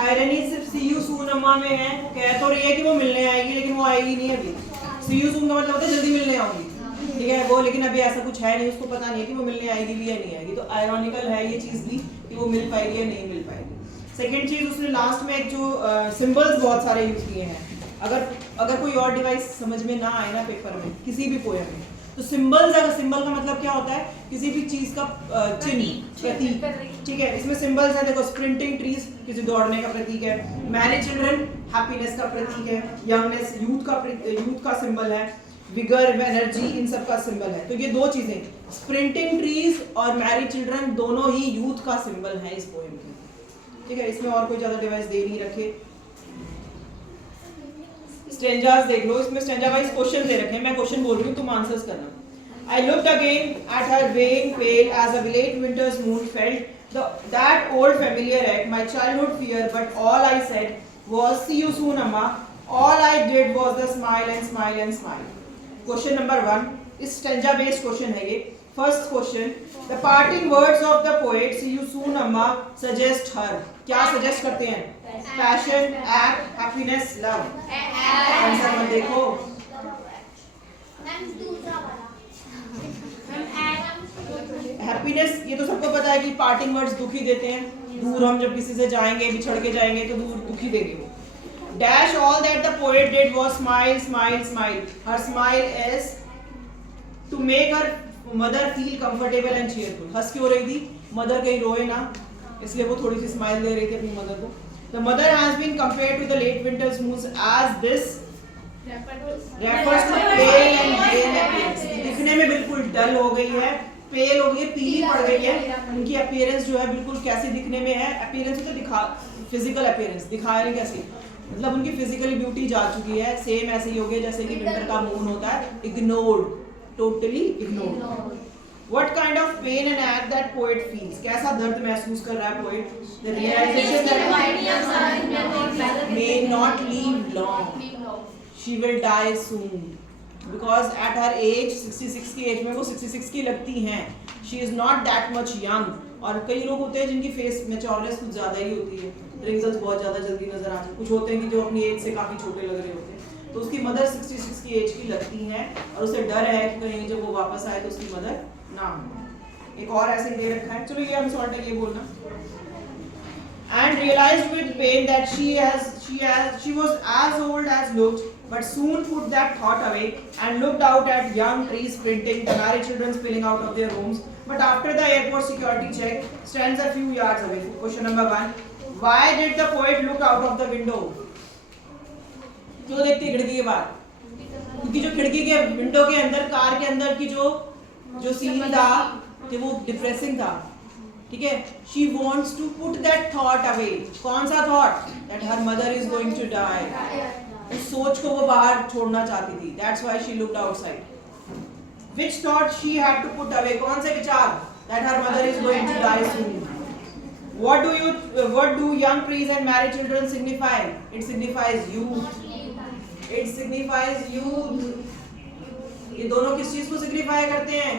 Irony सिर्फ सी you soon अम्मा में है, कह तो रही है कि वो मिलने आएगी लेकिन वो आएगी नहीं अभी। सी यू सून का मतलब होता है जल्दी मिलने आऊंगी, ठीक है वो, लेकिन अभी ऐसा कुछ है नहीं, उसको पता नहीं है कि वो मिलने आएगी भी या नहीं आएगी। तो आयरॉनिकल है ये चीज भी कि वो मिल पाएगी या नहीं मिल पाएगी। सेकेंड चीज उसने लास्ट में एक जो सिंबल्स बहुत सारे यूज किए हैं। अगर कोई और डिवाइस समझ में ना आए ना पेपर में किसी भी पोएम में, तो सिंबल्स, अगर सिंबल का मतलब क्या होता है, किसी भी चीज का चिन्ह, प्रतीक, ठीक है। इसमें सिंबल्स है, देखो स्प्रिंटिंग ट्रीज किसी दौड़ने का प्रतीक है, मैरिड चिल्ड्रन हैप्पीनेस का प्रतीक है, यंगनेस यूथ का सिंबल है, विगर एनर्जी इन सब का सिंबल है। तो ये दो चीजें, स्प्रिंटिंग ट्रीज और मैरिड चिल्ड्रन, दोनों ही यूथ का सिंबल है इस पोएम के, ठीक है। इसमें और कोई ज्यादा डिवाइस दे नहीं रखे। स्टेंजास देख लो, इसमें स्टेंजा वाइज क्वेश्चन दे रखे हैं, मैं क्वेश्चन बोल रही हूँ, तुम आंसर्स करना। I looked again at her weighing pale as a late winter's moon felt that old familiar ache, my childhood fear, but all I said was see you soon amma. All I did was the smile and smile and smile. Question number 1, इस stanza based question है ये। First question, the parting words of the poet see you soon amma suggest her, क्या suggest करते हैं? Passion, act, happiness, love. Answer मत देखो, happiness ये तो सबको पता है कि पार्टिंग वर्ड्स दुखी देते हैं, दूर हम जब किसी से जाएंगे, बिछड़ के जाएंगे तो दूर दुखी देंगे वो। Dash all that the poet did was smile smile smile, her smile is to make her mother feel comfortable and cheerful. हंस क्यों रही थी? मदर कहीं रोए ना, इसलिए वो थोड़ी सी स्माइल दे रही थी अपनी मदर को। The mother has been compared to the late winter's moon as this refers to pale and grey appearance, दिखने में बिल्कुल डल हो गई है, पेल हो गई है, पीली पड़ गई है। उनकी अपीयरेंस जो है बिल्कुल कैसी दिखने में है, अपीयरेंस तो दिखा, फिजिकल अपीयरेंस दिखा रही कैसी, मतलब उनकी फिजिकली ब्यूटी जा चुकी है। सेम ऐसे ही हो गया जैसे कि विंटर का मून होता है, ignored, totally ignored. What kind of pain and ache that poet feels? कैसा दर्द महसूस कर रहा है poet? The realization that may not live long, she will die soon, because at her age 66 की एज में वो 66 की लगती हैं, she is not that much young। और कई लोग होते हैं जिनकी फेस मैच्योरनेस कुछ ज़्यादा ही होती है, रिंकल्स बहुत ज़्यादा जल्दी नजर आ जाते, कुछ होते हैं कि जो अपनी एज से काफ़ी छोटे लग रहे होते हैं। तो उसकी मदर 66 की एज की लगती हैं और उसे डर है कि कहीं जब वो वापस आए तो उसकी मदर ना हो। एक और ऐसे दे रखा है, चलो ये अनसॉल्ट है, ये बोलना। And realized with pain that she was as old as looked, but soon put that thought away and looked out at young trees sprinting, the married children spilling out of their rooms. But after the airport security check, stands a few yards away. Question number 1, why did the poet look out of the window? क्यों देखती है खिड़की के बाहर? क्योंकि जो खिड़की के विंडो के अंदर, कार के अंदर की जो सीन था कि वो डिप्रेसिंग था, ठीक है। She wants to put that thought away। कौन सा thought? That her mother is going to die। उस सोच को वो बाहर छोड़ना चाहती थी। That's why she looked outside। Which thought she had to put away? कौन से विचार? That her mother is going to die soon। What do young trees and married children signify? It signifies youth। It signifies youth। ये दोनों किस चीज को signify करते हैं?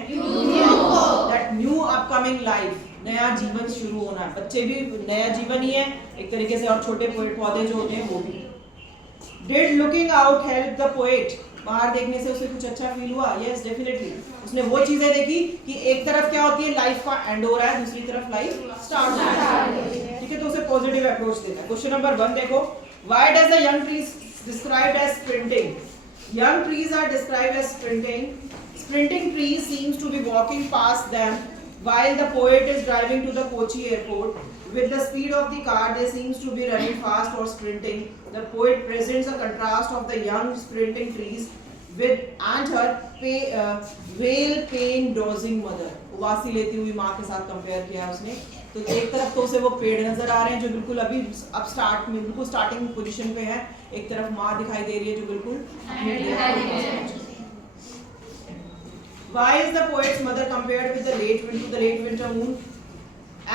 That new upcoming life, नया जीवन शुरू होना है। बच्चे भी नया जीवन ही है एक तरीके से, और छोटे पौधे जो होते हैं वो भी। Did looking out help the poet? बाहर देखने से उसे कुछ अच्छा फील हुआ? Yes, definitely। उसने वो चीजें देखी कि एक तरफ क्या होती है, लाइफ का एंड हो रहा है, दूसरी तरफ लाइफ स्टार्ट हो रहा है, ठीक है। तो उसे पॉजिटिव अप्रोच देना है। क्वेश्चन नंबर 1 देखो, why does the young trees described as sprinting? Young trees are described as sprinting. Sprinting trees seems to be walking past them while the poet is driving to the Kochi airport. With the speed of the car, they seems to be running fast or sprinting. The poet presents a contrast of the young sprinting trees with and her veil pain dozing mother। उबासी लेती हुई माँ के साथ compare किया उसने। तो एक तरफ तो उसे वो पेड़ नजर आ रहे हैं जो बिल्कुल अभी अब स्टार्ट में बिल्कुल स्टार्टिंग पोजीशन पे है, एक तरफ माँ दिखाई दे रही है जो बिल्कुल। Why is the poet's mother compared with the late winter moon?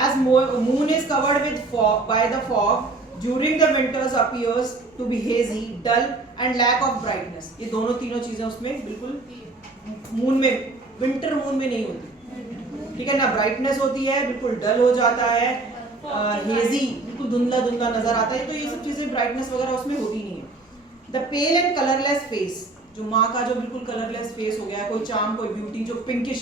As moon is covered with fog by the fog, during the winters appears to be hazy, dull and lack of brightness। ये दोनों तीनों चीजें उसमें बिल्कुल moon में, winter moon में नहीं होती, ठीक है ना। ब्राइटनेस होती है, बिल्कुल डल हो जाता है, हेजी, बिल्कुल बिल्कुल धुंधला धुंधला नजर आता है, तो ये सब चीजें ब्राइटनेस वगैरह उसमें होती नहीं है। The pale and colourless face, जो माँ का जो बिल्कुल कलरलेस फेस हो गया, कोई चार्म कोई ब्यूटी, जो पिंकिश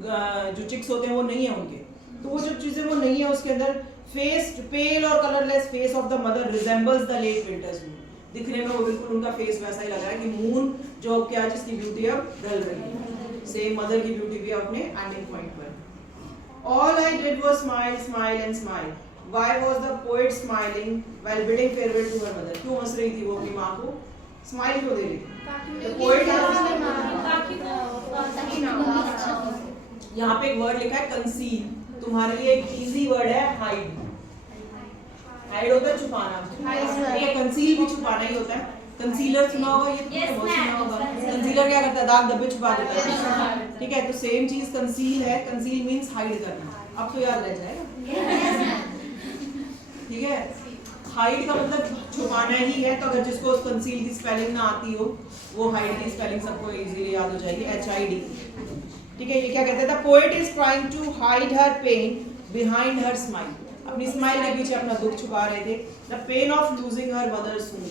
जो चिक्स होते हैं वो नहीं है उनके, तो वो जो चीजें वो नहीं है उसके अंदर। फेस पेल और colourless face of the mother resembles the late winter's moon, दिखने में वो बिल्कुल उनका फेस वैसा ही लग रहा है कि मून जो क्या जिसकी ब्यूटी अब ढल रही है, सेम मदर की ब्यूटी भी अपने एंडिंग पॉइंट पर। All I did was smile, smile and smile. Why was the poet smiling while bidding farewell to her mother? क्यों हंस रही थी वो अपनी माँ को, स्माइल क्यों दे रही थी? The poet यहाँ पे एक वर्ड लिखा है कंसील, तुम्हारे लिए एक इजी वर्ड है हाइड। हाइड होता है छुपाना, ये कंसील भी छुपाना ही होता है। कंसीलर सुना होगा, ये तो बहुत सुना होगा। कंसीलर क्या करता है, दाग धब्बे छुपा देता है, ठीक है, तो सेम चीज कंसील है। कंसील मींस हाइड करना, अब तो याद रह जाएगा, ठीक है। हाइड का मतलब छुपाना ही है, तो अगर जिसको कंसील की स्पेलिंग ना आती हो वो हाइड की स्पेलिंग सबको इजीली याद हो जाएगी, HID, ठीक है। ये क्या कहते हैं, the poet is trying to hide her pain behind her smile, अपनी स्माइल के पीछे अपना दुख छुपा रहे थे। The pain of losing her mother soon,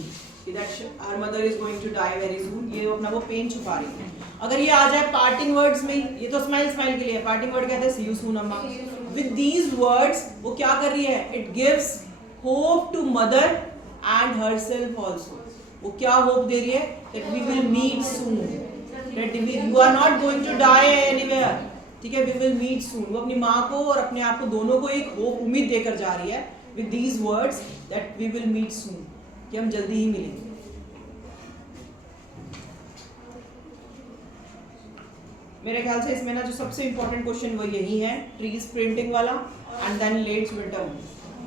that her mother is going to die very soon, ये अपना वो पेन छुपा रही है। अगर ये आ जाए पार्टिंग वर्ड्स में, ये तो स्माइल स्माइल के लिए है, पार्टिंग वर्ड कहते हैं see you soon अम्मा। With these words वो क्या कर रही है, it gives hope to mother and herself also, वो क्या होप दे रही है, that we will meet soon, that you are not going to die anywhere, ठीक है, we will meet soon। वो अपनी माँ को और अपने आप को दोनों को एक होप, उम्मीद देकर जा रही है with these words that we will meet soon, कि हम जल्दी ही मिलेंगे। मेरे ख्याल से इसमें ना जो सबसे इंपॉर्टेंट क्वेश्चन वो यही है, ट्रीज प्रिंटिंग वाला एंड देन लेट्स विंटर,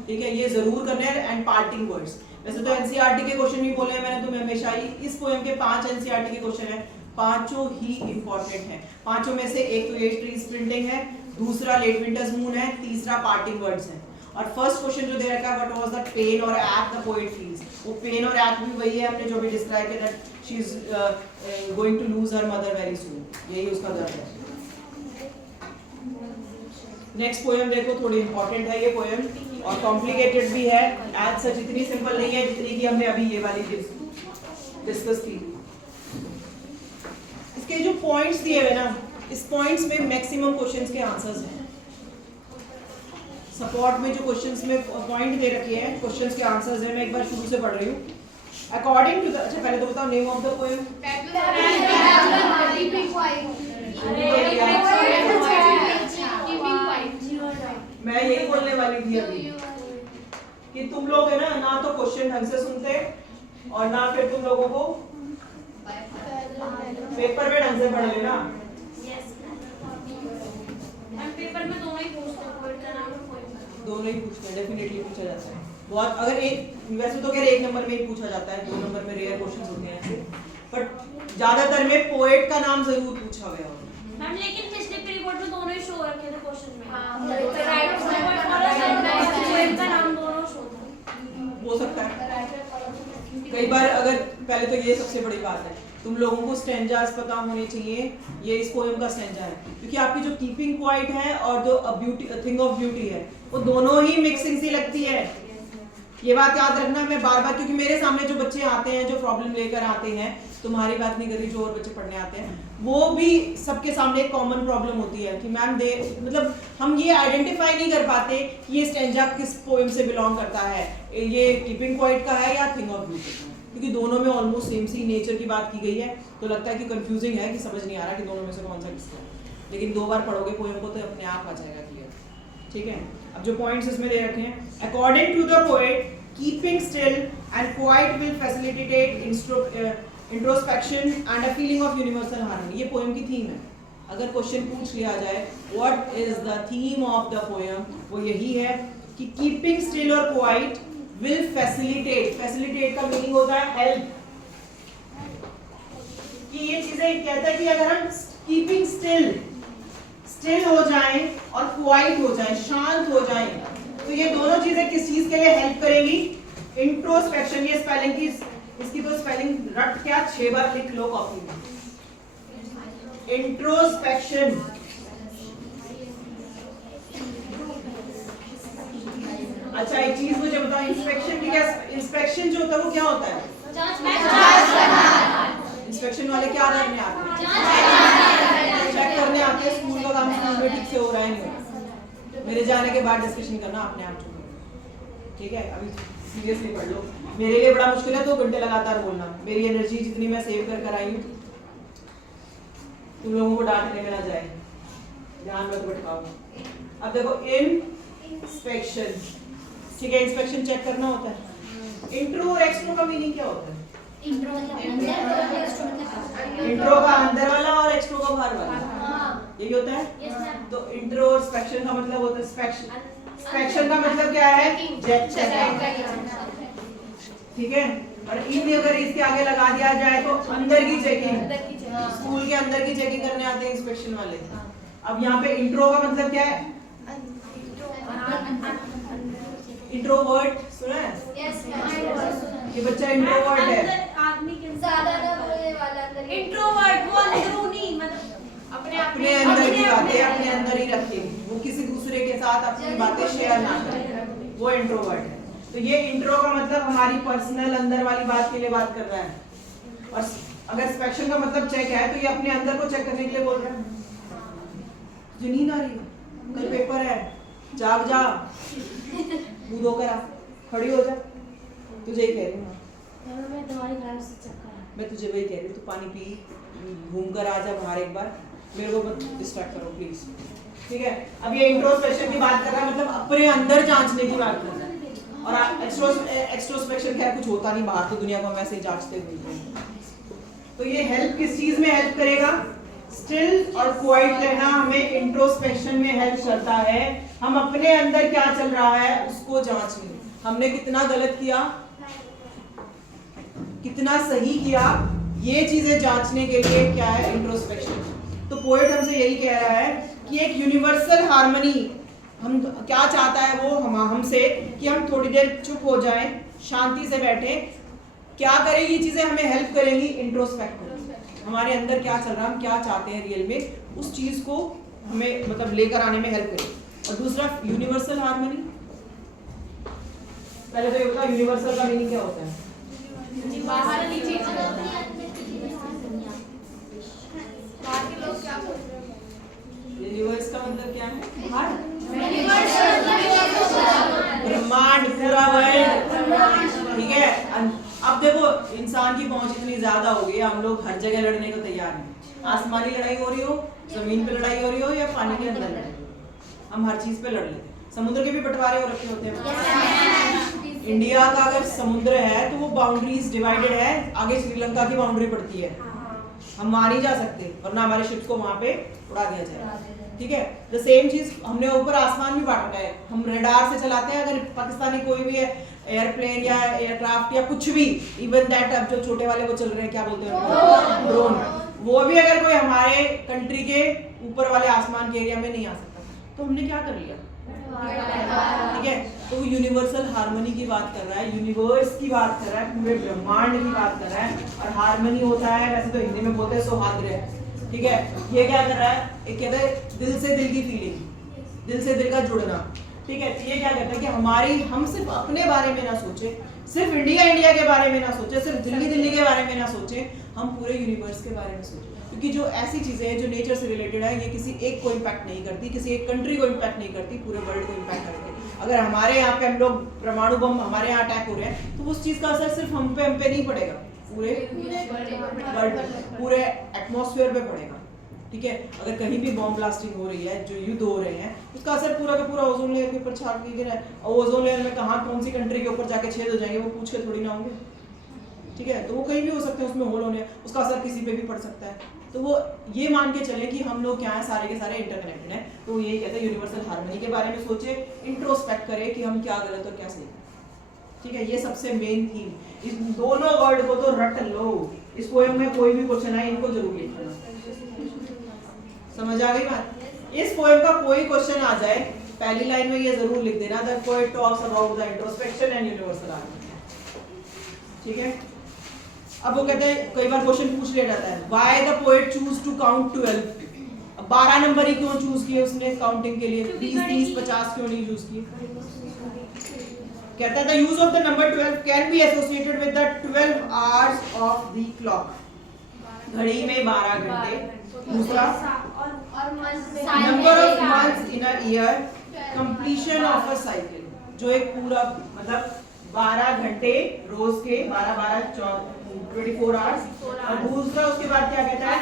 ठीक है, ये जरूर करना है। एंड पार्टिंग वर्ड्स, वैसे तो एनसीईआरटी के क्वेश्चन भी बोले हैं मैंने तुम्हें हमेशा ही। इस पोएम के 5 एनसीईआरटी के क्वेश्चन है, पांचों ही इंपॉर्टेंट है। पांचों में से एक तो ये ट्रीज प्रिंटिंग है, दूसरा लेट विंटर्स मून है, तीसरा पार्टिंग वर्ड्स है। और फर्स्ट क्वेश्चन जो दे रखा है, व्हाट वाज द पेन और एक्ट द पोएट फील्स, वो पेन और एक्ट भी वही है हमने जो भी डिस्क्राइब किया, that she is going to lose her mother very soon, यही उसका दर्द है। नेक्स्ट पोएम देखो, थोड़ी इंपॉर्टेंट है ये पोएम और कॉम्प्लिकेटेड भी है, एज सच इतनी सिंपल नहीं है जितनी कि हमने अभी ये वाली डिस्कस की। इसके जो पॉइंट्स दिए हुए ना, इस पॉइंट्स में मैक्सिमम क्वेश्चंस के आंसर्स हैं। सपोर्ट में जो क्वेश्चंस में पॉइंट दे रखे हैं, क्वेश्चंस के आंसर्स हैं। मैं एक बार शुरू से पढ़ रही हूँ। अकॉर्डिंग टू द, अच्छा पहले तो बताओ नेम ऑफ द पोएम। मैं यही बोलने वाली थी अभी कि तुम लोग है ना तो क्वेश्चन ढंग से सुनते और ना फिर तुम लोगों को पेपर पे ढंग से पढ़ लेना। पेपर में दोनों ही पूछते हैं, पोएट का नाम और पोएम का। दोनों ही पूछते हैं, डेफिनेटली पूछा जाता है बहुत। अगर एक, वैसे तो कह रहे 1 नंबर में ही पूछा जाता है, 2 नंबर में रेयर क्वेश्चंस होते हैं ऐसे, बट ज्यादातर में पोएट का नाम जरूर पूछा गया होगा। मैम लेकिन पिछले प्री बोर्ड में दोनों ही शो रखे थे क्वेश्चन में। हां, राइट और पोएम का नाम दोनों शो था। हो सकता है कई बार। अगर पहले तो ये सबसे बड़ी बात है, तुम लोगों को स्टैंजास पता होने चाहिए। ये इस पोएम का स्टैंजा है, क्योंकि आपकी जो कीपिंग क्वाइट है और जो ब्यूटी थिंग ऑफ ब्यूटी है, वो दोनों ही मिक्सिंग सी लगती है। ये बात याद रखना मैं बार बार, क्योंकि मेरे सामने जो बच्चे आते हैं जो प्रॉब्लम लेकर आते हैं, तुम्हारी बात नहीं कर रही, जो और बच्चे पढ़ने आते हैं, वो भी सबके सामने एक कॉमन प्रॉब्लम होती है कि मैम दे, मतलब हम ये आइडेंटिफाई नहीं कर पाते कि ये स्टैंजा किस पोएम से बिलोंग करता है, ये कीपिंग क्वाइट का है या थिंग ऑफ ब्यूटी का, क्योंकि दोनों में ऑलमोस्ट सेम सी नेचर की बात की गई है। तो लगता है कि कंफ्यूजिंग है, कि समझ नहीं आ रहा कि दोनों में से कौन सा किसका है, लेकिन 2 बार पढ़ोगे पोएम को तो अपने आप आ जाएगा क्लियर, ठीक है। अब जो पॉइंट्स इसमें दे रखे हैं, according to the poet keeping still and quiet will facilitate introspection and a feeling of universal harmony, ये पोएम की थीम है। अगर क्वेश्चन पूछ लिया जाए what is the theme of the poem, वो यही है कि कीपिंग स्टिल और क्वाइट विल फैसिलिटेट, फैसिलिटेट का मीनिंग होता है हेल्प, कि ये चीजें कहता है कि अगर हम कीपिंग स्टिल हो जाएं और क्वाइट हो जाएं, शांत हो जाएं, तो ये दोनों चीजें किस चीज के लिए हेल्प करेंगी, इंट्रोस्पेक्शन। ये स्पेलिंग की, इसकी तो स्पेलिंग रट क्या 6 बार लिख लो कॉपी में, इंट्रोस्पेक्शन अच्छा एक चीज मुझे बताओ, इंस्पेक्शन की क्या, इंस्पेक्शन जो होता है वो क्या होता है? इंस्पेक्शन वाले क्या करने आते हैं? चेक करने आते हैं स्कूल का काम स्कूल में ठीक से हो रहा है नहीं हो रहा। मेरे जाने के बाद डिस्कशन करना अपने आप छोड़ो, ठीक है? अभी सीरियसली पढ़ लो, मेरे लिए बड़ा मुश्किल है 2 घंटे लगातार बोलना। मेरी एनर्जी जितनी मैं सेव कर आई हूँ, तुम लोगों को डांटने में ना जाए, ध्यान मत भटकाओ। अब देखो इंस्पेक्शन, ठीक है? इंस्पेक्शन चेक करना होता है। इंट्रो और एक्सट्रो का मीनिंग क्या होता है? इंट्रो का अंदर वाला और एक्सट्रो का बाहर वाला, यही होता है। तो इंट्रो और इंस्पेक्शन का मतलब होता है, इंस्पेक्शन का मतलब क्या है? चेकिंग, ठीक है? और इन अगर इसके आगे लगा दिया जाए तो अंदर की चेकिंग, स्कूल के अंदर की चेकिंग करने आते हैं इंस्पेक्शन वाले। अब यहाँ पे इंट्रो का मतलब क्या है? इंट्रोवर्ट सुना है? ये बच्चा इंट्रोवर्ट है। आदमी के ज्यादा ना बोलने वाला, इंट्रोवर्ट वो अंदरूनी मतलब अपने अंदर की बातें अपने अंदर ही रखे, वो किसी दूसरे के साथ अपनी बातें शेयर ना करे, वो इंट्रोवर्ट है। तो ये इंट्रो का मतलब हमारी पर्सनल अंदर वाली बात के लिए बात कर रहा है। और अगर इंस्पेक्शन का मतलब चेक है तो ये अपने अंदर को चेक करने के लिए बोल रहा है। जो नींद आ रही है, कल पेपर है, जाग जा, मुंह धोकर आ, खड़ी हो जा, तुझे ही कह रही हूँ मैं तुम्हारी गाड़ी से चक्कर मैं तुझे वही कह रही हूँ, तू पानी पी, घूम कर आ जा बाहर एक बार, मेरे को मत डिस्ट्रैक्ट करो प्लीज, ठीक है? अब ये इंट्रोस्पेक्शन की बात कर रहा है, मतलब अपने अंदर जांचने की बात कर रहा है। और एक्सट्रोस्पेक्शन क्या, कुछ होता नहीं बाहर, तो दुनिया को हम वैसे ही जांचते हुए हैं। तो ये हेल्प किस चीज में हेल्प करेगा? स्टिल और क्वाइट रहना हमें इंट्रोस्पेक्शन में हेल्प करता है। हम अपने अंदर क्या चल रहा है उसको जांच लें, हमने कितना गलत किया, कितना सही किया, ये चीजें जांचने के लिए क्या है? इंट्रोस्पेक्शन। तो पोएट हमसे यही कह रहा है कि एक यूनिवर्सल हार्मनी, हम क्या चाहता है वो हमसे कि हम थोड़ी देर चुप हो जाएं, शांति से बैठें। क्या करेगी ये चीजें? हमें हेल्प करेंगी इंट्रोस्पेक्ट को, हमारे अंदर क्या चल रहा है, हम क्या चाहते हैं रियल में, उस चीज को हमें मतलब लेकर आने में हेल्प करेगी। और दूसरा यूनिवर्सल हार्मनी, पहले तो ये बता यूनिवर्सल का मीनिंग क्या होता है? बाहर की चीजें यूनिवर्स का मतलब क्या है? ब्रह्मांड, पूरा वर्ल्ड, ठीक है? अब देखो इंसान की पहुंच इतनी ज्यादा हो गई है, हम लोग हर जगह लड़ने को तैयार हैं। आसमानी लड़ाई हो रही हो, जमीन पे लड़ाई हो रही हो, या पानी के अंदर लड़ाई, हम हर चीज पे लड़ लेते हैं। समुद्र के भी बंटवारे हो रखे होते हैं। इंडिया का अगर समुद्र है तो वो बाउंड्रीज डिवाइडेड है, आगे श्रीलंका की बाउंड्री पड़ती है, हम वहां नहीं जा सकते वरना हमारे शिप्स को वहां पे उड़ा दिया जाएगा, ठीक है? द सेम चीज हमने ऊपर आसमान भी बांटा है, हम रडार से चलाते हैं। अगर पाकिस्तानी कोई भी है एयरप्लेन या एयरक्राफ्ट या कुछ भी, इवन दैट अब जो छोटे वाले वो चल रहे हैं, क्या बोलते हैं, ड्रोन, वो भी अगर कोई हमारे कंट्री के ऊपर वाले आसमान के एरिया में नहीं आ सकता, तो हमने क्या कर लिया, ठीक है? तो वो यूनिवर्सल हार्मनी की बात कर रहा है, यूनिवर्स की बात कर रहा है, पूरे ब्रह्मांड की बात कर रहा है। और हार्मनी होता है, वैसे तो हिंदी में बोलते हैं सौहार्द्र, ठीक है? ये क्या कर रहा है? एक कहता है दिल से दिल की फीलिंग, दिल से दिल का जुड़ना, ठीक है? तो ये क्या कहता है कि हम सिर्फ अपने बारे में ना सोचे, सिर्फ इंडिया के बारे में ना सोचे, सिर्फ दिल्ली के बारे में ना सोचे, हम पूरे यूनिवर्स के बारे में सोचे। क्योंकि जो ऐसी चीजें हैं जो नेचर से रिलेटेड है, ये किसी एक को इम्पैक्ट नहीं करती, किसी एक कंट्री को इम्पैक्ट नहीं करती, पूरे वर्ल्ड को इम्पैक्ट करती है। अगर हमारे यहाँ पे हम लोग परमाणु बम हमारे यहाँ अटैक हो रहे हैं, तो उस चीज का असर सिर्फ हम पे नहीं पड़ेगा, पूरे वर्ल्ड, पूरे एटमॉस्फेयर पे पड़ेगा, ठीक है? अगर कहीं भी बॉम्ब ब्लास्टिंग हो रही है, जो युद्ध हो रहे हैं, उसका असर पूरा का पूरा ओजोन लेयर के ऊपर छाप के गिरा है। और ओजोन लेयर में कहाँ कौन सी कंट्री के ऊपर जाके छेद हो जाएंगे वो पूछ के थोड़ी ना होंगे, ठीक है? तो वो कहीं भी हो सकते हैं, उसमें होल होने, उसका असर किसी पे भी पड़ सकता है। तो वो ये मान के चले कि हम लोग क्या है, सारे के सारे इंटरकनेक्टेड हैं। तो यही कहते हैं यूनिवर्सल हार्मनी के बारे में सोचे, इंट्रोस्पेक्ट करें कि हम क्या गलत और क्या सही, ठीक है? ये सबसे मेन थीम। इस दोनों वर्ड को तो रट लो, इस पोएम में कोई भी क्वेश्चन आए इनको जरूर लिख लेना, समझ आ गई बात? इस पोएम का कोई क्वेश्चन आ जाए, पहली लाइन में ये जरूर लिख देना, the poet talks about the introspection and universal harmony, ठीक है? अब वो कहते हैं, कई बार क्वेश्चन पूछ लिया जाता है, why the poet choose to count 12? अब 12 नंबर ही क्यों चूज किए उसने काउंटिंग के लिए? 20, 30, 50 क्यों नहीं चूज किए? कहता है the use of the number 12 can be associated with the 12 hours of the clock, घड़ी में 12 घंटे। दूसरा number of months in a year, completion of a cycle, जो एक पूरा मतलब 12 घंटे रोज के 24 आवर्स। और दूसरा उसके बाद क्या कहता है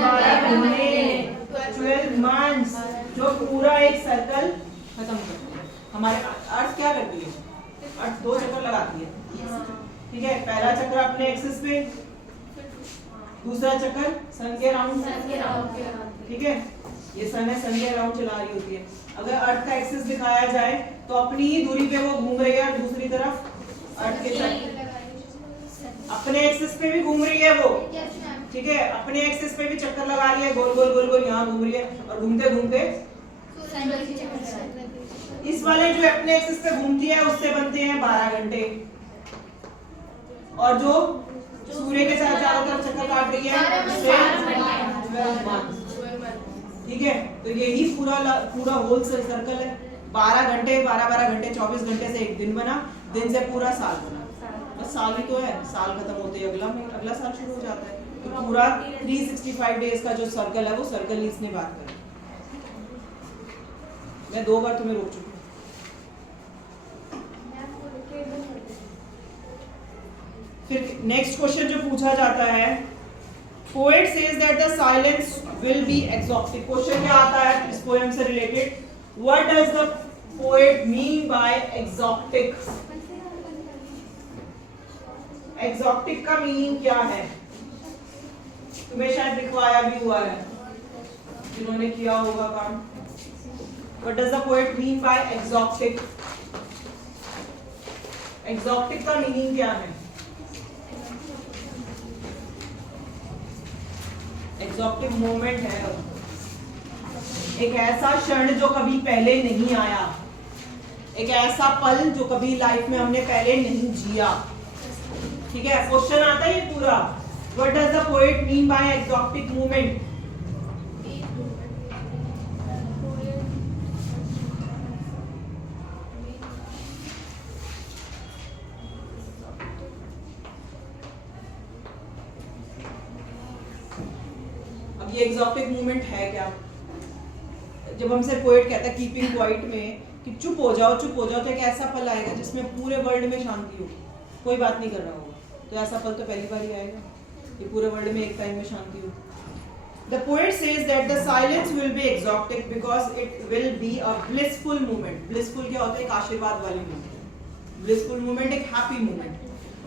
12 महीने 12 मंथ्स, जो पूरा एक सर्कल खत्म करता है। हमारे अर्थ क्या करती है, अर्थ 2 चक्कर लगाती है, ठीक है। पहला चक्कर अपने एक्सिस पे, दूसरा चक्कर सन के राउंड, ठीक है। ये सन है, सन के राउंड चला रही होती है। अगर अर्थ का एक्सिस दिखाया जाए तो अपनी ही दूरी पे वो घूम रही है, और दूसरी तरफ अर्थ के चक्कर अपने एक्सिस पे भी घूम रही है वो, ठीक है। अपने एक्सिस पे भी चक्कर लगा रही है, गोल गोल गोल गोल यहाँ घूम रही है, और घूमते घूमते इस वाले जो अपने एक्सिस पे घूमती है उससे बनते हैं 12 घंटे, और जो सूर्य के साथ चारों तरफ चक्कर काट रही है उससे 12 मंथ, ठीक है। तो यही पूरा होल सर्कल है। 12 घंटे 12 घंटे 24 घंटे से एक दिन बना, दिन से पूरा साल बना। बस साल ही तो है, साल खत्म होते ही अगला साल शुरू हो जाता है। तो पूरा 365 डेज का जो सर्कल है वो सर्कल ही इसने बात करी। मैं 2 बार तुम्हें रोक चुकी हूँ। फिर नेक्स्ट क्वेश्चन जो पूछा जाता है, poet says that the silence will be exotic. Question क्या आता है इस पोएम से related, what does the poet mean by exotic? Exotic का मीनिंग क्या है? तुम्हें शायद लिखवाया भी हुआ है जिन्होंने किया होगा काम। What does the poet mean by exotic? Exotic का मीनिंग क्या है? एग्जॉस्टिक मोमेंट है एक ऐसा क्षण जो कभी पहले नहीं आया, एक ऐसा पल जो कभी लाइफ में हमने पहले नहीं जिया, ठीक है। क्वेश्चन आता है ये पूरा, what does the poet mean by exotic moment? ये एग्जॉस्टिक मूवमेंट है क्या? जब हमसे पोएट कहता है कीपिंग क्वाइट में कि चुप हो जाओ तो एक ऐसा पल आएगा जिसमें पूरे वर्ल्ड में शांति हो, कोई बात नहीं कर रहा होगा, तो ऐसा पल तो पहली बार ही आएगा कि पूरे वर्ल्ड में एक टाइम में शांति हो। The poet says that the silence will be exotic because it will be a blissful moment. Blissful क्या होता है? एक आशीर्वाद वाली moment. Blissful moment एक happy moment.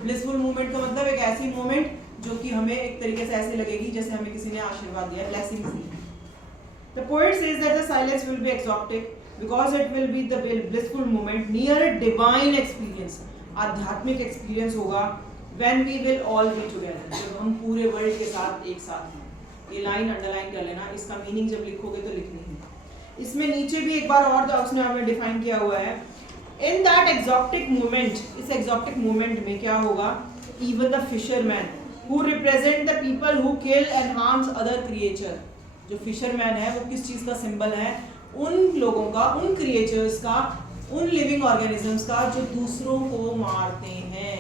Blissful moment का मतलब एक ऐसी moment जो कि हमें एक तरीके से ऐसे लगेगी जैसे हमें किसी ने आशीर्वाद दिया, blessings the. The poet says that the silence will be exotic because it will be the blissful moment near a divine experience. आध्यात्मिक experience होगा when we will all be together. जब हम पूरे वर्ल्ड के साथ एक साथ हैं। ये लाइन अंडरलाइन कर लेना, इसका मीनिंग जब लिखोगे तो लिखनी है। इसमें नीचे भी एक बार और उसने हमें डिफाइन किया हुआ है, in that exotic moment, इस exotic moment में क्या होगा? Even the fisherman who represent the people who kill and harms other creature. जो फिशरमैन है वो किस चीज का सिंबल है? उन लोगों का, उन क्रिएचर्स का, उन लिविंग ऑर्गेनिजम्स का जो दूसरों को मारते हैं,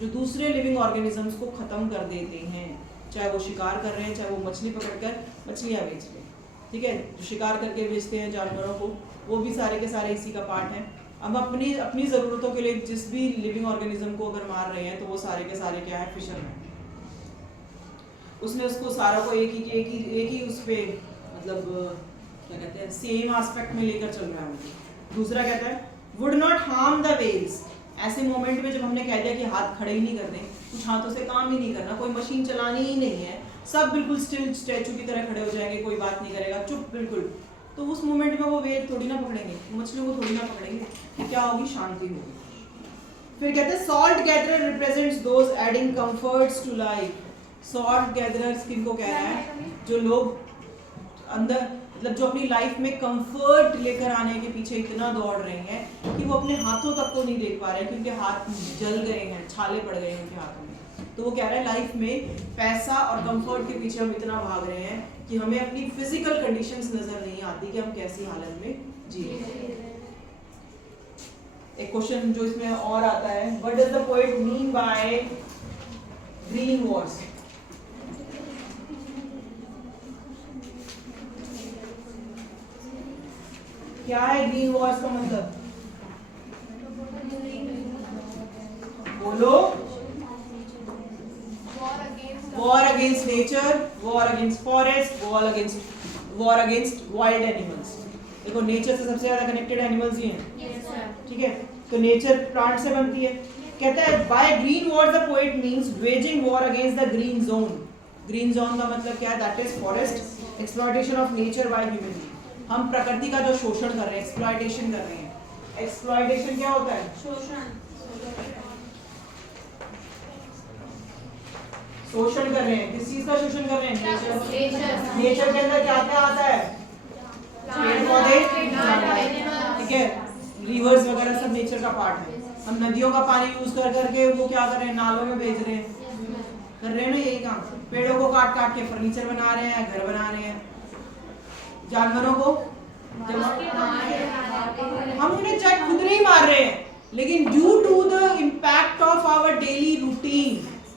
जो दूसरे लिविंग ऑर्गेनिजम्स को खत्म कर देते हैं, चाहे वो शिकार कर रहे हैं, चाहे वो मछली पकड़कर मछलियाँ बेच रहे हैं, ठीक है। जो शिकार करके बेचते हैं जानवरों को, वो भी सारे के सारे इसी का पार्ट है। हम अपनी ज़रूरतों के लिए जिस भी लिविंग ऑर्गेनिज्म को अगर मार रहे हैं तो वो सारे के सारे क्या है? फिशरमैन। उसने उसको सारा को एक ही उस पे मतलब क्या कहते हैं, सेम एस्पेक्ट में लेकर चल रहा है। दूसरा कहता है would not harm the whales. ऐसे मोमेंट में जब हमने कह दिया कि हाथ खड़े ही नहीं करने, कुछ हाथों से काम ही नहीं करना, कोई मशीन चलानी ही नहीं है, सब बिल्कुल स्टिल स्टैचू की तरह खड़े हो जाएंगे, कोई बात नहीं करेगा, चुप बिल्कुल, तो उस मोमेंट में वो वेल थोड़ी ना पकड़ेंगे, मछलियों को थोड़ी ना पकड़ेंगे, क्या होगी? शांति होगी। फिर कहते हैं salt gatherer represents those adding comforts to life. Salt gatherers किनको कह रहा है? जो लोग अंदर मतलब जो अपनी लाइफ में कंफर्ट लेकर आने के पीछे इतना दौड़ रहे हैं कि वो अपने हाथों तक को नहीं देख पा रहे हैं क्योंकि हाथ जल गए हैं, छाले पड़ गए हैं उनके हाथों में। तो वो कह रहा है लाइफ में पैसा और कंफर्ट के पीछे हम इतना भाग रहे हैं कि हमें अपनी फिजिकल कंडीशंस नजर नहीं आती कि हम कैसी हालत में जी रहे हैं। एक क्वेश्चन जो इसमें और आता है, what does the poet mean by green Wars? क्या है ग्रीन वॉर्स का मतलब? बोलो। War against nature, war against forest, war against wild animals. देखो नेचर से सबसे ज्यादा कनेक्टेड एनिमल्स ही हैं, ठीक है? तो नेचर प्लांट से बनती है। कहता है by green war the poet means waging war against the green zone. Green zone का मतलब क्या है? That is forest exploitation of nature by human being. हम प्रकृति का जो शोषण कर रहे हैं, एक्सप्लॉयटेशन कर रहे हैं। एक्सप्लॉयटेशन क्या होता है? शोषण कर रहे हैं। किस चीज का शोषण कर रहे हैं? नेचर। नेचर के अंदर क्या क्या आता है? पेड़ पौधे, ठीक है, रिवर्स वगैरह सब नेचर का पार्ट है। हम नदियों का पानी यूज कर करके वो क्या कर रहे हैं? नालों में भेज रहे हैं, कर रहे हैं ना यही काम। पेड़ों को काट काट के फर्नीचर बना रहे हैं, घर बना रहे हैं। जानवरों को हम उन्हें चाहे खुद नहीं मार रहे हैं, लेकिन due to the impact of our daily routine,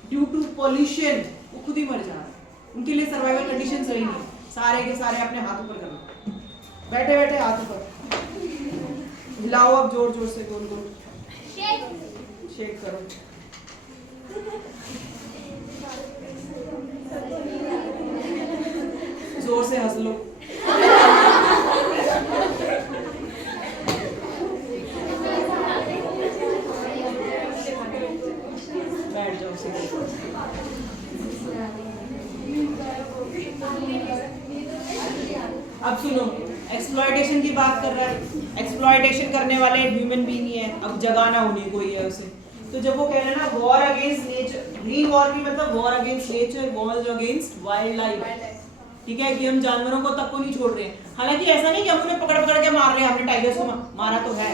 due to pollution, वो खुद ही मर जा रहे हैं। उनके लिए सर्वाइवल कंडीशंस रही नहीं। सारे के सारे अपने हाथों पर करो, बैठे बैठे हाथों पर हिलाओ, अब जोर जोर से गोल गोल शेक करो। जोर से हंस लो। बैठ जाओ सीधे। अब सुनो, एक्सप्लॉयटेशन की बात कर रहा है। एक्सप्लॉयटेशन करने वाले ह्यूमन बीइंग ही है, अब जगाना उन्हीं को ही है उसे। तो जब वो कह रहे हैं ना war against nature, green war की मतलब war against nature, war against wild life, ठीक है, कि हम जानवरों को तक को नहीं छोड़ रहे हैं। हालांकि ऐसा नहीं कि हम उन्हें पकड़ पकड़ के मार रहे हैं। हमने टाइगर्स को मारा तो है,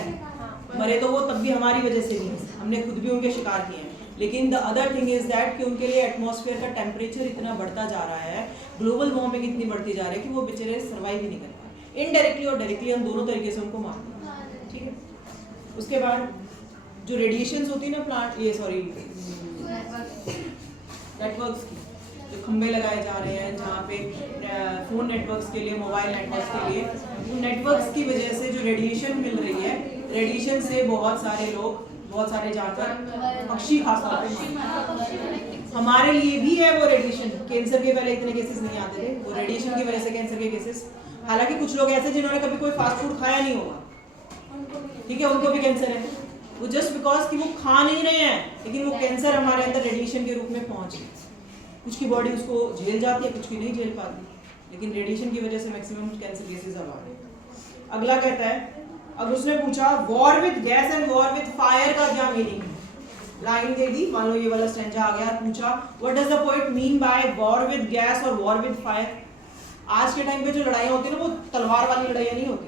मरे तो वो तब भी हमारी वजह से नहीं, हमने खुद भी उनके शिकार किए हैं। लेकिन the other thing is that कि उनके लिए एटमॉस्फेयर का टेम्परेचर इतना बढ़ता जा रहा है, ग्लोबल वार्मिंग इतनी बढ़ती जा रही है कि वो बेचारे सर्वाइव ही नहीं कर पा रहे। इनडायरेक्टली और डायरेक्टली हम दोनों तरीके से उनको मार रहे हैं, ठीक है। उसके बाद जो रेडिएशंस होती है ना प्लांट, ये सॉरी नेटवर्क्स की, जो खंभे लगाए जा रहे हैं जहाँ पे फोन नेटवर्क्स के लिए, मोबाइल नेटवर्क्स के लिए, उन नेटवर्क्स की वजह से जो रेडिएशन मिल रही है, रेडिएशन से बहुत सारे लोग, बहुत सारे जानवर, पक्षी खासतौर पे, हमारे लिए भी है वो रेडिएशन। कैंसर के पहले इतने केसेस नहीं आते थे, वो रेडिएशन की वजह से कैंसर के केसेस। हालांकि कुछ लोग ऐसे जिन्होंने कभी कोई फास्ट फूड खाया नहीं होगा, ठीक है, उनको भी कैंसर है, वो जस्ट बिकॉज कि वो खा नहीं रहे हैं, लेकिन वो कैंसर हमारे अंदर रेडिएशन के रूप में पहुंच गए। कुछ की बॉडी उसको झेल जाती है, कुछ की नहीं झेल पाती, लेकिन रेडिएशन की वजह से मैक्सिमम कैंसर केसेस अब आ रहे हैं। अगला कहता है, अब उसने पूछा war with gas and war with fire का क्या मीनिंग है। लाइन दे दी, मान लो ये वाला स्टैंजा आ गया, पूछा what does the poet mean bye war with gas और वॉर विद फायर। आज के टाइम पे जो लड़ाइयाँ होती है ना, वो तलवार वाली लड़ाइयाँ नहीं होती,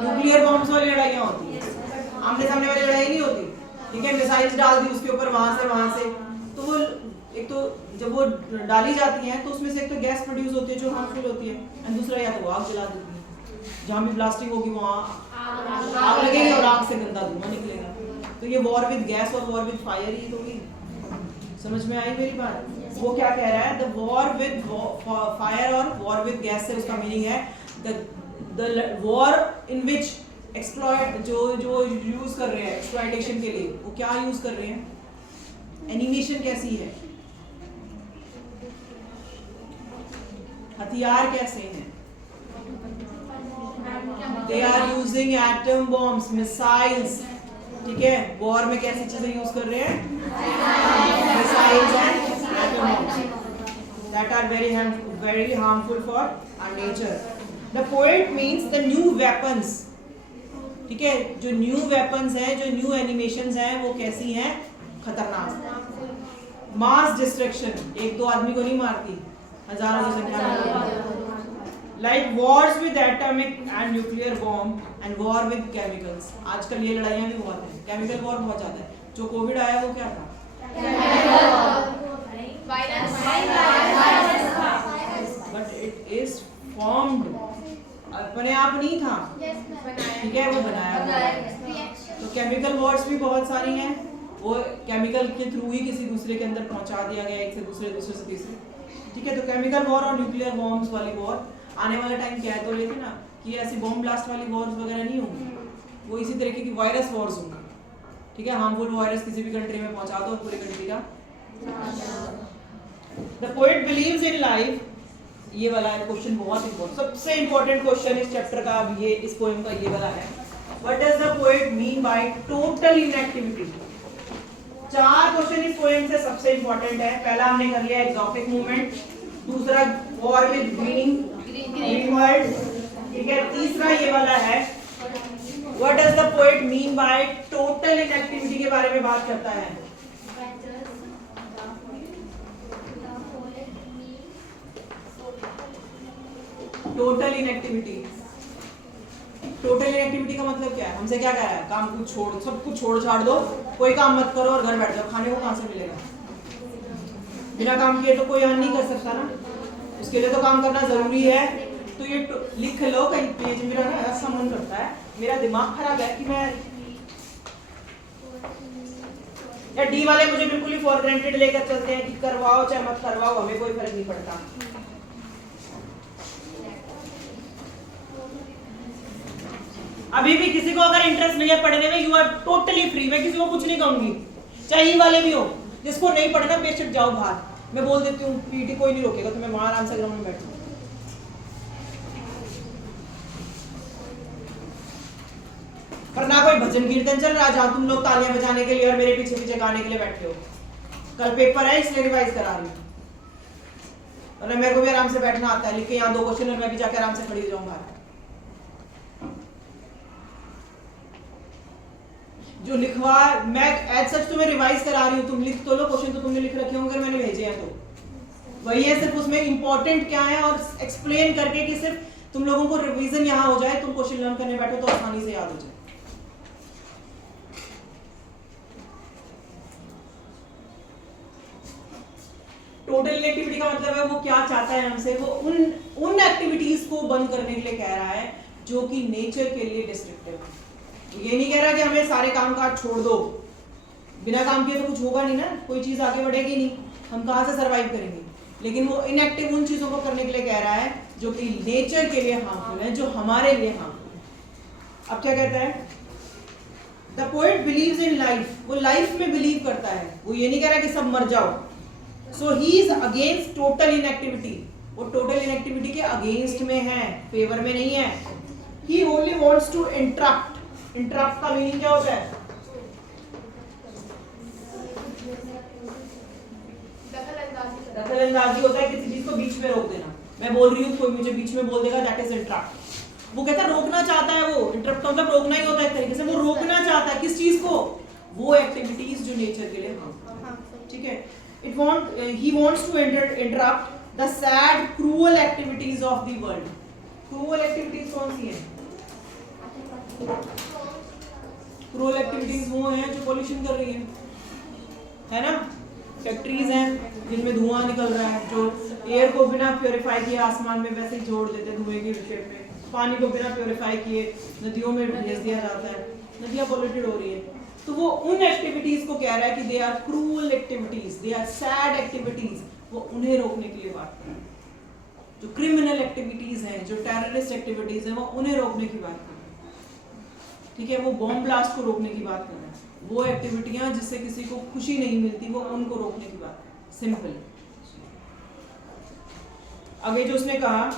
न्यूक्लियर बॉम्ब्स वाली लड़ाइयाँ होती है, आमने सामने वाली लड़ाई नहीं होती, ठीक है। मिसाइल्स डाल दी उसके ऊपर, वहां से तो वो एक तो जब वो डाली जाती हैं तो उसमें से एक तो गैस प्रोड्यूस होती है जो हार्मफुल होती है, एंड दूसरा या तो वो आग जला देती है। जहाँ भी ब्लास्टिंग होगी वहाँ आग लगेगी और आग से गंदा धुआं निकलेगा। तो ये वॉर विद गैस और वॉर विद फायर ही तो होगी। समझ में आई मेरी बात? वो क्या कह रहा है, द वॉर विद फायर और वॉर विद गैस से उसका मीनिंग है the war in which exploit, जो यूज कर रहे हैं एक्सप्लॉयटेशन के लिए, वो क्या यूज कर रहे हैं, एनिमेशन कैसी है, हथियार कैसे हैं, they are using atom bombs, missiles, ठीक है। वॉर में कैसी चीजें यूज कर रहे हैं, missiles and atom bombs that are very harmful for our nature. The poet means the new weapons, ठीक है, जो न्यू वेपन्स हैं, जो न्यू एनिमेशंस हैं, वो कैसी हैं, खतरनाक। मास डिस्ट्रक्शन, एक दो आदमी को नहीं मारती, हजारों की संख्या में। Like Wars with atomic and nuclear bomb and war with chemicals. आजकल ये लड़ाइयाँ भी बहुत हैं, केमिकल वॉर बहुत ज्यादा है। जो कोविड आया वो क्या था, बट इट इज फॉर्म्ड, अपने आप नहीं था, ठीक है, वो बनाया। तो केमिकल वॉर्स भी बहुत सारी हैं, वो केमिकल के थ्रू ही किसी दूसरे के अंदर पहुंचा दिया गया, एक से दूसरे, दूसरे से तीसरे, ठीक है। तो केमिकल वॉर और न्यूक्लियर बॉम्ब्स वाली वॉर आने वाला टाइम कह तो लेते ना कि ऐसी बॉम्ब ब्लास्ट वाली वॉर्स वगैरह नहीं होंगी, वो इसी तरीके की वायरस वॉर्स होंगी, ठीक है। हार्मफुल वायरस किसी भी कंट्री में पहुंचा दो, पूरी कंट्री का। The poet believes in life, ये वाला है क्वेश्चन बहुत इंपॉर्टेंट, सबसे इंपॉर्टेंट क्वेश्चन इस चैप्टर का, अब ये इस पोएम का ये वाला है। What does the poet mean by total inactivity? 4 question इस पोएम से सबसे इंपॉर्टेंट है। पहला हमने कर लिया एक्सोटिक मूवमेंट, दूसरा वॉर विद ग्रीन वर्ल्ड, ठीक है। तीसरा ये वाला है what does the poet mean by total inactivity के बारे में बात करता है। टोटल इनएक्टिविटी, टोटल इनएक्टिविटी का मतलब क्या है? हमसे क्या कह रहा है? काम कुछ छोड़, सब कुछ छोड़ छाड़ दो, कोई काम मत करो और घर बैठ जाओ। खाने को कहां से मिलेगा? बिना काम किए तो कोई अर्न नहीं कर सकता ना, उसके लिए तो काम करना जरूरी है। तो ये लिख लो कहीं पेज। मेरा ना ऐसा मन करता है, मेरा दिमाग खराब है कि मैं या डी वाले मुझे बिल्कुल ही फॉर ग्रांटेड लेकर चलते हैं कि करवाओ चाहे मत करवाओ, हमें कोई फर्क नहीं पड़ता। अभी भी किसी को अगर इंटरेस्ट नहीं है पढ़ने में, यू आर टोटली फ्री। मैं किसी को कुछ नहीं कहूंगी, चाहे ई वाले भी हो, जिसको नहीं पढ़ना बेशक जाओ बाहर। मैं बोल देती हूँ पीटी कोई नहीं रोकेगा, तो मैं वहां आराम से ग्राउंड में बैठूं। पर ना कोई भजन कीर्तन चल रहा जहां तुम लोग तालियां बजाने के लिए और मेरे पीछे पीछे गाने के लिए बैठे हो। कल पेपर है इसलिए रिवाइज करा रही हूँ, और मेरे को भी आराम से बैठना आता है। लिख के यहाँ 2 क्वेश्चन और मैं भी जाकर आराम से खड़ी हो जाऊँ बाहर। जो लिखवा, मैं एज सच तुम्हें रिवाइज करा रही हूँ, तुम लिख तो लो। क्वेश्चन तो तुमने लिख रखे होंगे अगर मैंने भेजे हैं तो। वही है, सिर्फ उसमें इंपॉर्टेंट क्या है और एक्सप्लेन करके कि सिर्फ तुम लोगों को रिवीजन यहाँ हो जाए, तुम क्वेश्चन लर्न करने बैठो तो आसानी से याद हो जाए। टोटल इनएक्टिविटी का मतलब है वो क्या चाहता है हमसे, वो उन एक्टिविटीज को बंद करने के लिए कह रहा है जो कि नेचर के लिए डिस्ट्रक्टिव है। ये नहीं कह रहा कि हमें सारे काम काज छोड़ दो, बिना काम किए तो कुछ होगा नहीं ना, कोई चीज आगे बढ़ेगी नहीं, हम कहां से सरवाइव करेंगे। लेकिन वो इनएक्टिव उन चीजों को करने के लिए कह रहा है जो कि नेचर के लिए हार्मफुल है, जो हमारे लिए हार्मफुल है। अब क्या कहता है? The poet believes in life, वो लाइफ में बिलीव करता है, वो ये नहीं कह रहा कि सब मर जाओ। So he is against total inactivity, वो टोटल इनएक्टिविटी के अगेंस्ट में है, फेवर में नहीं है। He only wants to interrupt. Interrupt का मीनिंग क्या होता है? दखलंदाजी होता है, किसी चीज को बीच में रोक देना। मैं बोल रही हूँ, कोई मुझे बीच में बोल देगा, दैट इज इंटरप्ट। वो कहता है रोकना चाहता है, वो इंटरप्ट का मतलब रोकना ही होता है एक तरीके से। वो रोकना चाहता है किस चीज को? वो एक्टिविटीज जो नेचर के लिए हार्मफुल, ठीक है। he wants to interrupt the sad cruel activities of the world. cruel activities कौन सी हैं? cruel activities वो हैं जो पोल्यूशन कर रही है ना। फैक्ट्रीज हैं जिनमें धुआं निकल रहा है, जो एयर को बिना प्योरीफाई किए आसमान में वैसे ही छोड़ देते धुएं की शेप में। पानी को बिना प्योरीफाई किए नदियों में भेज दिया जाता है, नदियां पोल्यूटेड हो रही है। तो वो उन एक्टिविटीज को कह रहा है कि they are cruel activities, they are sad activities, वो उन्हें रोकने के लिए बात कर रहा है। जो क्रिमिनल एक्टिविटीज हैं, जो टेररिस्ट एक्टिविटीज हैं, वो उन्हें रोकने की बात कर रहा है, ठीक है। वो बॉम्ब ब्लास्ट को रोकने की बात कर रहा है, वो एक्टिविटियां जिससे किसी को खुशी नहीं मिलती, वो उनको रोकने की बात है। सिंपल। अब ये जो उसने कहा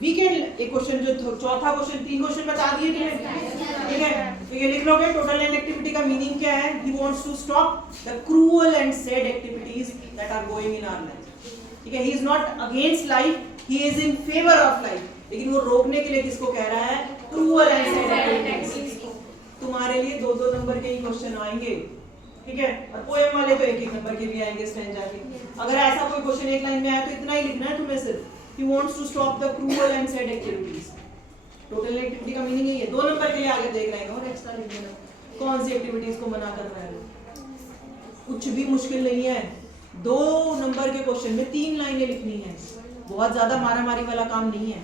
वीकेंड, एक क्वेश्चन जो चौथा क्वेश्चन, 3 क्वेश्चन बता दिए थे, ठीक है। तो ये लिख लोगे टोटल इनएक्टिविटी का मीनिंग क्या है? He wants to stop the cruel and sad activities that are going in our life, ठीक है। He is not against life, he is in favour of life, लेकिन वो रोकने के लिए किसको कह रहा है? Cruel and sad activities. तुम्हारे लिए 2-2 नंबर के ही क्वेश्चन आएंगे, ठीक है। और पोएम वाले तो 1-1 नंबर के भी आएंगे स्टैंजा के। अगर ऐसा कोई क्वेश्चन एक लाइन में आया तो इतना ही लिखना है तुम्हें सिर्फ, he wants to stop the cruel and sad activities। Total activity का मीनिंग यही है। 2 नंबर के लिए आगे देख लाइन और एक्स्ट्रा लिख देना, कौन सी एक्टिविटीज को मना कर रहा है। कुछ भी मुश्किल नहीं है, 2 नंबर के क्वेश्चन में 3 लाइनें लिखनी है, बहुत ज्यादा मारामारी वाला काम नहीं है।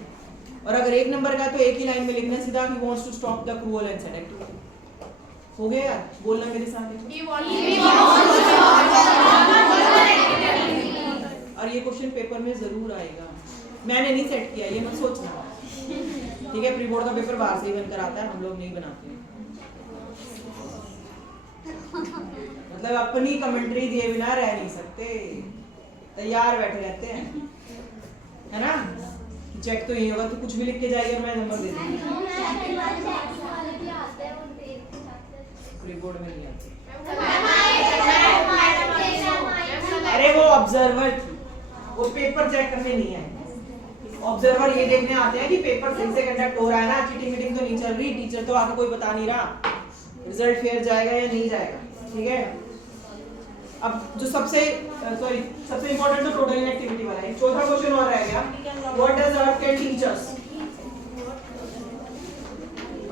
और अगर 1 नंबर का तो एक ही लाइन में लिखना है सीधा, he wants to stop the cruel and sad activities। हो गया यार, बोलना मेरे साथ है। और ये क्वेश्चन पेपर में जरूर आएगा, मैंने नहीं सेट किया, ये मत सोचना, ठीक है। प्री बोर्ड का पेपर बाहर से ही बनकर आता है, हम लोग नहीं बनाते। मतलब अपनी कमेंट्री दिए बिना रह नहीं सकते, तैयार बैठे रहते हैं, है ना। चेक तो यही होगा, तो कुछ भी लिख के जाएगी और मैं नंबर दे दूंगी। प्री बोर्ड में नहीं आते। अरे वो ऑब्जर्वर थी, वो पेपर चेक करने नहीं आए। ऑब्जर्वर ये देखने आते हैं कि पेपर सही से कंडक्ट हो रहा है ना, चीटिंग मीटिंग तो नहीं चल रही, टीचर तो आके कोई बता नहीं रहा, रिजल्ट फेयर जाएगा या नहीं जाएगा, ठीक है। अब जो सबसे इंपॉर्टेंट तो टोटल इनएक्टिविटी वाला है। चौथा क्वेश्चन और रह गया, what does earth can teach us.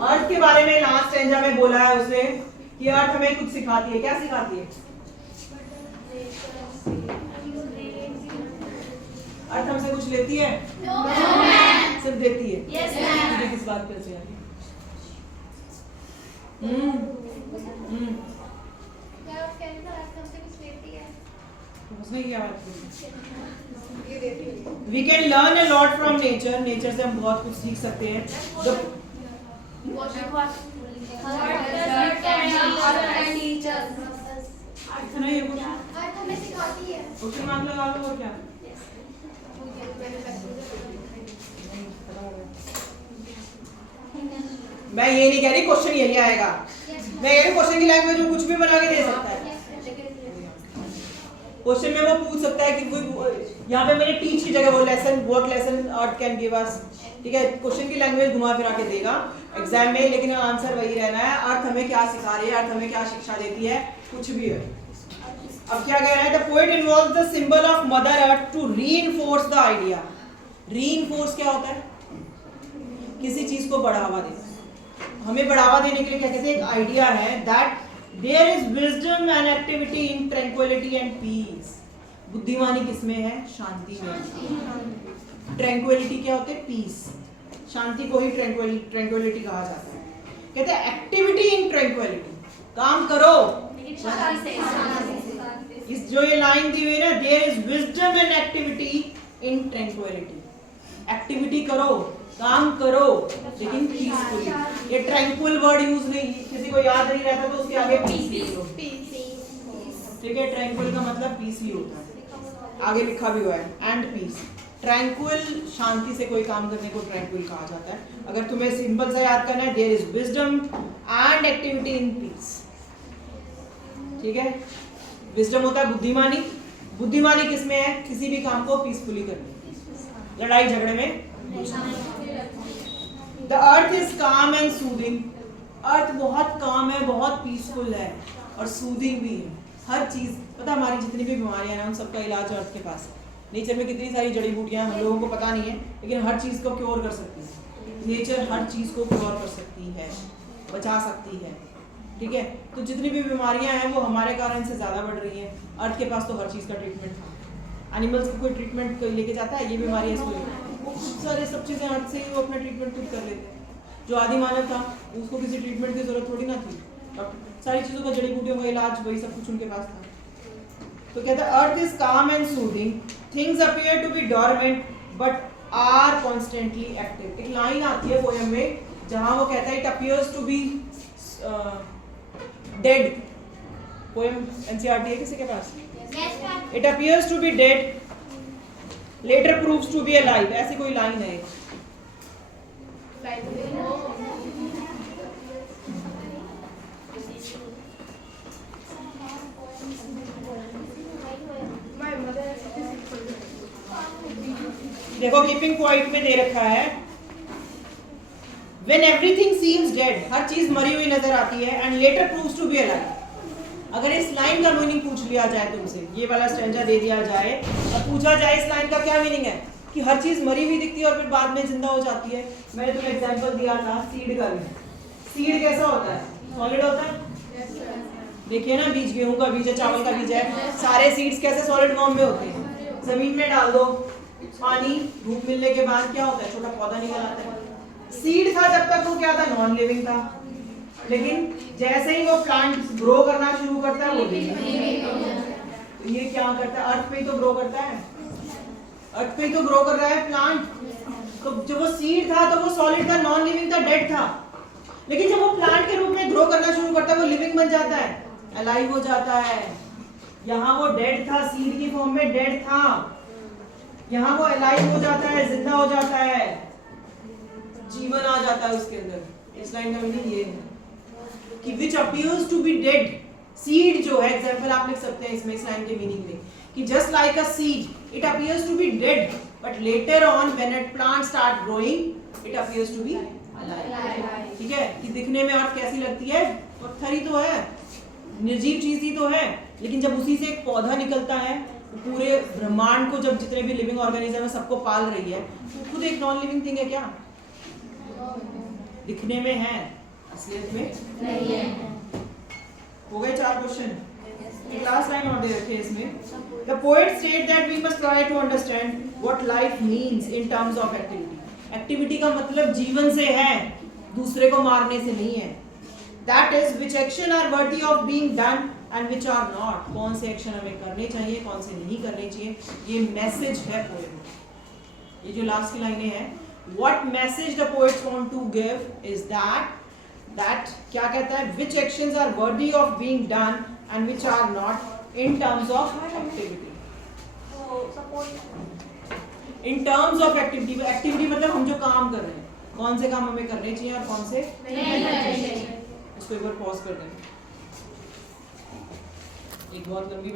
Earth के बारे में लास्ट स्टेंजा में बोला है उसने कि अर्थ हमें कुछ सिखाती है। क्या सिखाती है? अर्थ हमसे कुछ लेती है? सिर्फ देती है। मुझे किस बात पे चाहिए? उसने क्या बात की? We can learn a lot from nature. Nature से हम बहुत कुछ सीख सकते हैं। नहीं, ये क्वेश्चन मार्क लगा लो और क्या? मैं ये नहीं कह रही क्वेश्चन यही आएगा, मैं कह रही क्वेश्चन की लैंग्वेज में कुछ भी बना के दे सकता है। क्वेश्चन में वो पूछ सकता है कि यहाँ पे मैंने टीच की जगह वो lesson, what lesson earth can give us, ठीक है। क्वेश्चन की लैंग्वेज घुमा फिरा के देगा एग्जाम में, लेकिन आंसर वही रहना है, अर्थ हमें क्या सिखा रही है, अर्थ हमें क्या शिक्षा देती है, कुछ भी है। अब क्या कह रहा है, the poet involves the symbol of mother earth to reinforce the idea. Reinforce क्या होता है? किसी चीज को बढ़ावा देना। हमें बढ़ावा देने के लिए क्या कहते हैं, एक आइडिया है that there is wisdom and activity in tranquillity and peace. बुद्धिमानी किसमें है? शांति में। ट्रैंक्विलिटी क्या होते है? पीस। शांति को ही ट्रैंक्विलिटी कहा जाता है। कहते हैं एक्टिविटी इन ट्रैंक्विलिटी, काम करो। इस जो ये लाइन दी हुई है ना, there is wisdom and activity in tranquillity. Activity करो, काम करो, लेकिन पीसफुली। ये ट्रैंक्विल वर्ड यूज नहीं, किसी को याद नहीं रहता तो उसके आगे पीस लिख लो, ठीक है। ट्रैंक्विल का मतलब पीस ही होता है, आगे लिखा भी हुआ है, एंड पीस। ट्रैंक्विल, शांति से कोई काम करने को ट्रैंक्विल कहा जाता है। अगर तुम्हें सिंपल सा याद करना है, there is wisdom and activity in peace, ठीक है। विजडम होता है बुद्धिमानी। बुद्धिमानी किसमें है? किसी भी काम को पीसफुली करनी, लड़ाई झगड़े में। The earth is calm and soothing. अर्थ बहुत काम है, बहुत पीसफुल है और सूदिंग भी है। हर चीज, पता हमारी जितनी भी बीमारियां हैं उन सबका इलाज अर्थ के पास है। नेचर में कितनी सारी जड़ी बूटियां हम लोगों को पता नहीं है, लेकिन हर चीज को क्योर कर सकती है। नेचर हर चीज को क्योर कर सकती है, बचा सकती है, ठीक है। तो जितनी भी बीमारियां हैं वो हमारे कारण से ज्यादा बढ़ रही हैं। अर्थ के पास तो हर चीज का ट्रीटमेंट था। एनिमल्स को कोई ट्रीटमेंट लेके जाता है, ये बीमारी है इसको, वो खुद सारे सब चीजें अर्थ से ही वो अपना ट्रीटमेंट खुद कर लेते हैं। जो आदि मानव था उसको किसी ट्रीटमेंट की जरूरत थोड़ी ना थी, सारी चीजों का, जड़ी बूटियों का इलाज, वही सब कुछ उनके पास था। तो कहता है earth is calm and soothing, things appear to be dormant but are constantly active. एक लाइन आती है पोएम में जहां वो कहता है it appears to be dead. Poem NCERT है किसी के पास? It appears to be dead later proves to be alive, ऐसी कोई लाइन है। देखो कीपिंग पॉइंट में दे रखा है When everything seems dead, हर चीज मरी हुई नजर आती है, and later proves to be alive। अगर इस लाइन का मीनिंग पूछ लिया जाए तुमसे, ये वाला स्टैंजा दे दिया जाए और पूछा जाए इस लाइन का क्या मीनिंग है, कि हर चीज मरी हुई दिखती है और फिर बाद में जिंदा हो जाती है। मैंने तुम्हें एग्जांपल दिया था सीड का भी। सीड कैसा होता है? सॉलिड होता है। देखिए ना, बीज गेहूं का बीज है, चावल का बीज है, सारे सीड्स कैसे सॉलिड फॉर्म में होते हैं। जमीन में डाल दो, पानी, धूप मिलने के बाद क्या होता है? छोटा पौधा निकल आता है। सीड था जब तक वो क्या था? नॉन लिविंग था। लेकिन जैसे ही वो प्लांट ग्रो करना शुरू करता है वो तो ये क्या करता है, अर्थ पे ही तो ग्रो करता है, अर्थ पे ही तो ग्रो कर रहा है प्लांट। तो जब वो सीड था तो वो सॉलिड था, नॉन लिविंग था, डेड था, लेकिन जब वो प्लांट के रूप में ग्रो करना शुरू करता है वो लिविंग बन जाता है, अलाइव हो जाता है। यहाँ वो डेड था, सीड की फॉर्म में डेड था, यहाँ वो अलाइव हो जाता है, जिंदा हो जाता है, जीवन आ जाता है उसके अंदर। इस लाइन का मीनिंग ये है कि which appears to be dead, seed जो है, एग्जांपल आप लिख सकते हैं इसमें इस लाइन के मीनिंग में कि just like a seed it appears to be dead but later on when a plant start growing it appears to be alive। ठीक है, कि दिखने में अर्थ कैसी लगती है, पत्थर ही तो है, निर्जीव चीज ही तो है, लेकिन जब उसी से एक पौधा निकलता है, पूरे ब्रह्मांड को जब जितने भी लिविंग ऑर्गेनिज्म है सबको पाल रही है, तो खुद एक नॉन लिविंग थिंग है क्या, दिखने में है, असलियत में नहीं है। हो गए 4 क्वेश्चन। एक लास्ट लाइन और दे रखे इसमें, the poet state that we must try to understand what life means in terms of activity. Activity का मतलब जीवन से है, दूसरे को मारने से नहीं है। That is which action are worthy of being done and which are not, कौन से एक्शन हमें करने चाहिए, कौन से नहीं करने चाहिए, ये मैसेज है पोएम। ये जो लास्ट की लाइनें हैं, what message the poets want to give is that क्या कहता है, which actions are worthy of being done and which are not in terms of activity। in terms of activity, activity मतलब हम जो काम कर रहे हैं, कौन से काम हमें करने चाहिए और कौन से नहीं करने चाहिए। इसको एक बार पॉज कर दें, एक बहुत लंबी